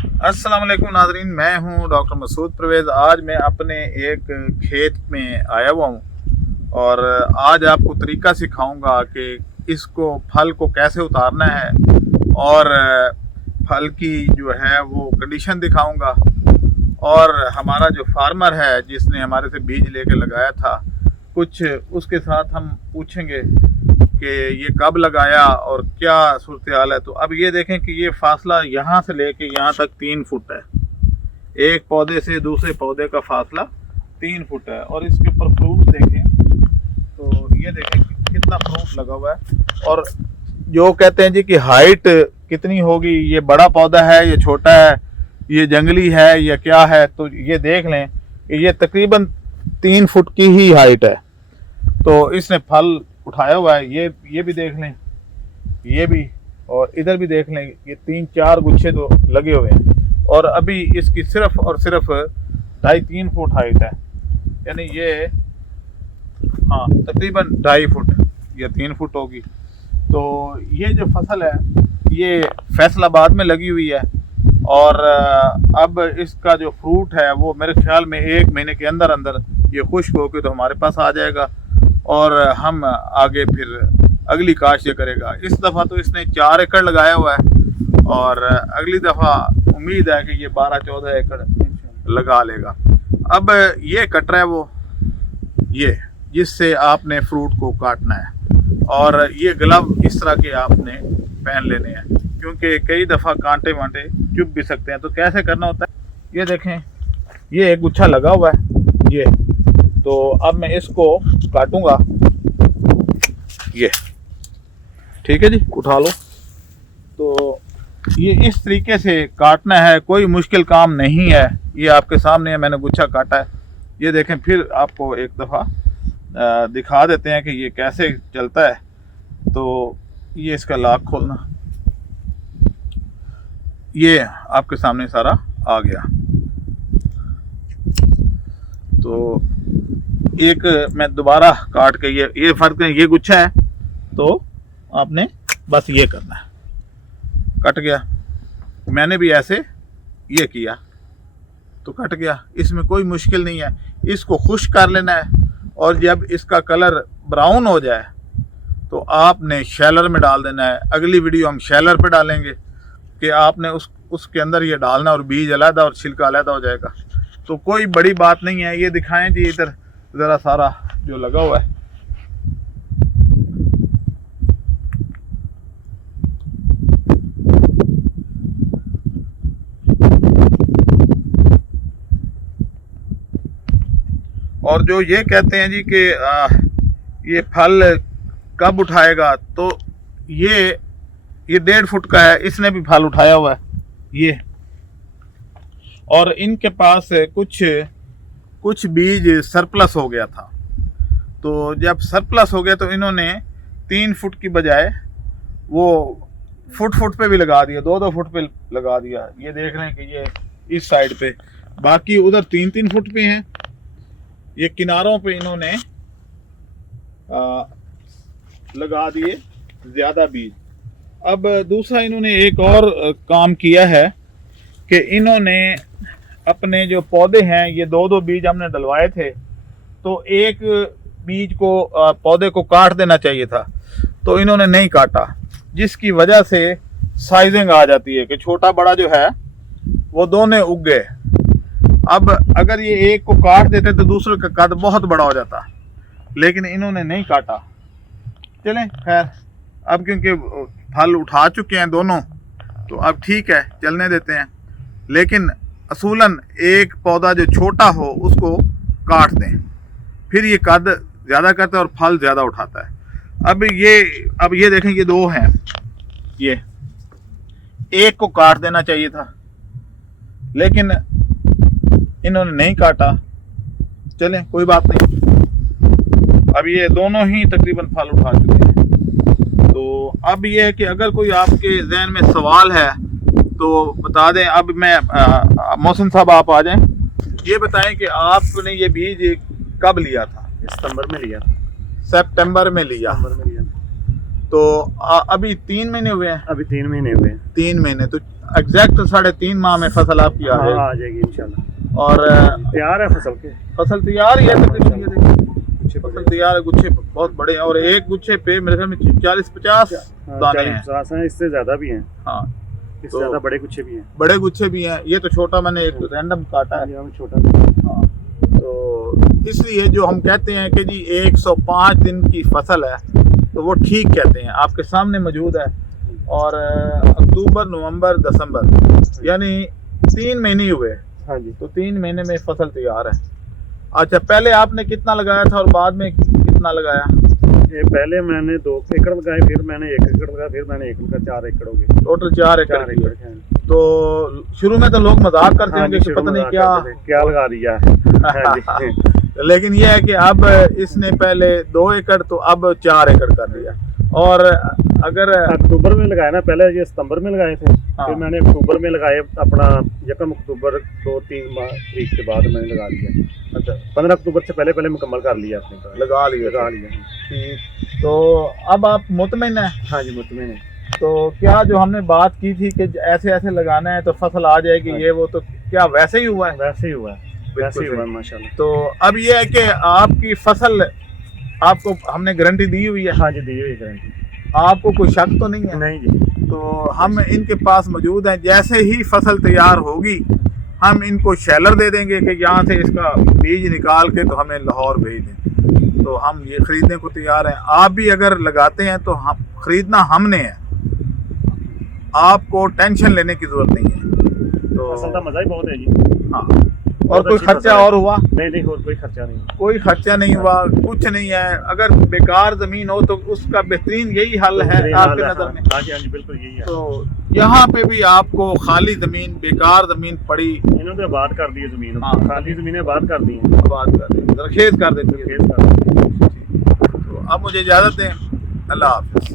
अस्सलाम वालेकुम नाज़रीन, मैं हूं डॉक्टर मसूद परवेज़। आज मैं अपने एक खेत में आया हुआ हूं और आज आपको तरीका सिखाऊंगा कि इसको फल को कैसे उतारना है और फल की जो है वो कंडीशन दिखाऊंगा। और हमारा जो फार्मर है जिसने हमारे से बीज लेके लगाया था, कुछ उसके साथ हम पूछेंगे कि ये कब लगाया और क्या सूरत हाल है। तो अब ये देखें कि ये फासला यहाँ से लेके यहाँ तक 3 फुट है। एक पौधे से दूसरे पौधे का फासला 3 फुट है। और इसके ऊपर फ्रूट देखें तो ये देखें कि कितना फ्रूट लगा हुआ है। और जो कहते हैं जी कि हाइट कितनी होगी, ये बड़ा पौधा है, ये छोटा है, ये जंगली है या क्या है, तो ये देख लें कि ये तकरीबन 3 फुट की ही हाइट है। तो इसने फल उठाया हुआ है। ये भी देख लें, ये भी, और इधर भी देख लें, ये 3-4 गुच्छे तो लगे हुए हैं। और अभी इसकी सिर्फ और सिर्फ 2.5-3 फुट हाइट है, यानी ये हाँ तकरीबन 2.5 फुट या 3 फुट होगी। तो ये जो फसल है ये फैसलाबाद में लगी हुई है। और अब इसका जो फ्रूट है वो मेरे ख्याल में 1 महीने के अंदर अंदर ये खुश्क होकर तो हमारे पास आ जाएगा और हम आगे फिर अगली काश्त ये करेगा। इस दफ़ा तो इसने 4 एकड़ लगाया हुआ है और अगली दफ़ा उम्मीद है कि ये 12-14 एकड़ लगा लेगा। अब ये कट रहा है वो, ये जिससे आपने फ्रूट को काटना है। और ये ग्लव इस तरह के आपने पहन लेने हैं क्योंकि कई दफ़ा कांटे वांटे चुभ भी सकते हैं। तो कैसे करना होता है, ये देखें, ये एक गुच्छा लगा हुआ है ये। तो अब मैं इसको काटूंगा, ये ठीक है जी, उठा लो। तो ये इस तरीके से काटना है, कोई मुश्किल काम नहीं है। ये आपके सामने है, मैंने गुच्छा काटा है। ये देखें, फिर आपको एक दफ़ा दिखा देते हैं कि ये कैसे चलता है। तो ये इसका लॉक खोलना, ये आपके सामने सारा आ गया। तो एक मैं दोबारा काट के ये फर्क है, ये गुच्छा है तो आपने बस ये करना है, कट गया। मैंने भी ऐसे ये किया तो कट गया, इसमें कोई मुश्किल नहीं है। इसको खुश्क कर लेना है और जब इसका कलर ब्राउन हो जाए तो आपने शैलर में डाल देना है। अगली वीडियो हम शैलर पे डालेंगे कि आपने उसके अंदर ये डालना और बीज अलग और छिलका अलग हो जाएगा। तो कोई बड़ी बात नहीं है। ये दिखाएं जी इधर ज़रा सारा जो लगा हुआ है, और जो ये कहते हैं जी कि ये फल कब उठाएगा, तो ये 1.5 फुट का है, इसने भी फल उठाया हुआ है ये। और इनके पास कुछ बीज सरप्लस हो गया था। तो जब सरप्लस हो गया तो इन्होंने 3 फुट की बजाय वो फुट पे भी लगा दिया, 2-2 फुट पे लगा दिया। ये देख रहे हैं कि ये इस साइड पे, बाकी उधर 3-3 फुट पे हैं। ये किनारों पे इन्होंने लगा दिए ज़्यादा बीज। अब दूसरा इन्होंने एक और काम किया है कि इन्होंने अपने जो पौधे हैं, ये 2-2 बीज हमने डलवाए थे, तो एक बीज को पौधे को काट देना चाहिए था, तो इन्होंने नहीं काटा, जिसकी वजह से साइजिंग आ जाती है कि छोटा बड़ा जो है वो दोनों उग गए। अब अगर ये एक को काट देते तो दूसरे का कद बहुत बड़ा हो जाता, लेकिन इन्होंने नहीं काटा। चलें खैर, अब क्योंकि फल उठा चुके हैं दोनों तो अब ठीक है, चलने देते हैं। लेकिन असूलन एक पौधा जो छोटा हो उसको काट दें, फिर ये कद ज़्यादा करता है और फल ज़्यादा उठाता है। अब ये देखें, ये 2 हैं, ये एक को काट देना चाहिए था लेकिन इन्होंने नहीं काटा। चलें कोई बात नहीं, अब ये दोनों ही तकरीबन फल उठा चुके हैं। तो अब ये है कि अगर कोई आपके जहन में सवाल है तो बता दें। अब मैं मोहसिन साहब आप आ जाएं, ये बताएं कि आपने ये बीज कब लिया था? सितंबर में लिया था। सितंबर में लिया। तो अभी 3 महीने हुए हैं? अभी 3 महीने हुए हैं। 3 महीने, तो एग्जैक्ट 3.5 माह में फसल आपकी आ हाँ, जाएगी। आ जाएगी इंशाल्लाह। और तैयार है फसल के, फसल तैयार ही है तकरीबन, ये देखिए गुच्छे फसल तैयार है, गुच्छे बहुत बड़े हैं और एक गुच्छे पे मेरे ख्याल में 40-50 दाने हैं। 40-50 हैं, इससे ज्यादा भी हैं, हाँ, इससे तो ज्यादा बड़े गुच्छे भी हैं। बड़े गुच्छे भी हैं। ये तो छोटा मैंने एक रैंडम काटा है। हम छोटा। हाँ, तो इसलिए जो हम कहते हैं कि जी 105 दिन की फसल है, तो वो ठीक कहते हैं, आपके सामने मौजूद है। और अक्टूबर, नवंबर, दिसंबर यानी 3 महीने हुए। हाँ जी। तो 3 महीने में फसल तैयार है। अच्छा, पहले आपने कितना लगाया था और बाद में कितना लगाया? ये पहले मैंने 2 एकड़ लगाए, फिर मैंने 1 एकड़ लगाया, फिर मैंने 1 एकड़ 4 एकड़ हो गए। टोटल 4 एकड़ 4 की है। एकड़ हैं। तो शुरू में तो लोग मजाक करते हाँ होंगे जी, कि शुरू पता में नहीं क्या लगा दिया है। हाँ जी। लेकिन ये है कि अब इसने पहले 2 एकड़ तो अब 4 एकड़ कर दिया। और अगर अक्टूबर में लगाया ना, पहले ये सितंबर में लगाए थे। हाँ। फिर मैंने अक्टूबर में लगाए, अपना 1 अक्टूबर 2-3 तारीख के बाद मैंने लगा दिया। अच्छा, 15 अक्टूबर से पहले मुकम्मल कर लिया अपने, लगा लिया। ठीक, तो अब आप मुतमिन है? हाँ जी, मुतमिन है। तो क्या जो हमने बात की थी कि ऐसे ऐसे लगाना है तो फसल आ जाएगी, ये वो, तो क्या वैसे ही हुआ है? वैसे ही हुआ है, वैसे ही हुआ है माशाल्लाह। तो अब ये है कि आपकी फसल, आपको हमने गारंटी दी हुई है? हाँ जी, दी हुई गारंटी। आपको कोई शक तो नहीं है? नहीं जी। तो हम इनके पास मौजूद हैं, जैसे ही फसल तैयार होगी हम इनको शैलर दे देंगे कि यहाँ से इसका बीज निकाल के तो हमें लाहौर भेज दें। तो हम ये ख़रीदने को तैयार हैं। आप भी अगर लगाते हैं तो हम ख़रीदना हमने है, आपको टेंशन लेने की ज़रूरत नहीं है। तो फसल का मज़ा ही बहुत है जी। हाँ, और कोई खर्चा और हुआ? नहीं, और कोई खर्चा नहीं, कोई खर्चा नहीं हुआ, कुछ नहीं है। अगर बेकार ज़मीन हो तो उसका बेहतरीन यही हल है आपके नज़र में? हाँ जी, बिल्कुल यही है। तो यहाँ पे भी आपको खाली ज़मीन, बेकार ज़मीन पड़ी, इन्होंने आबाद कर दी है ज़मीन। हाँ, खाली ज़मीनें आबाद कर दी हैं, आबाद कर देंगे, जरखेज कर देंगे। खेत कर दी। तो अब मुझे इजाज़त दें, अल्लाह हाफ़िज़।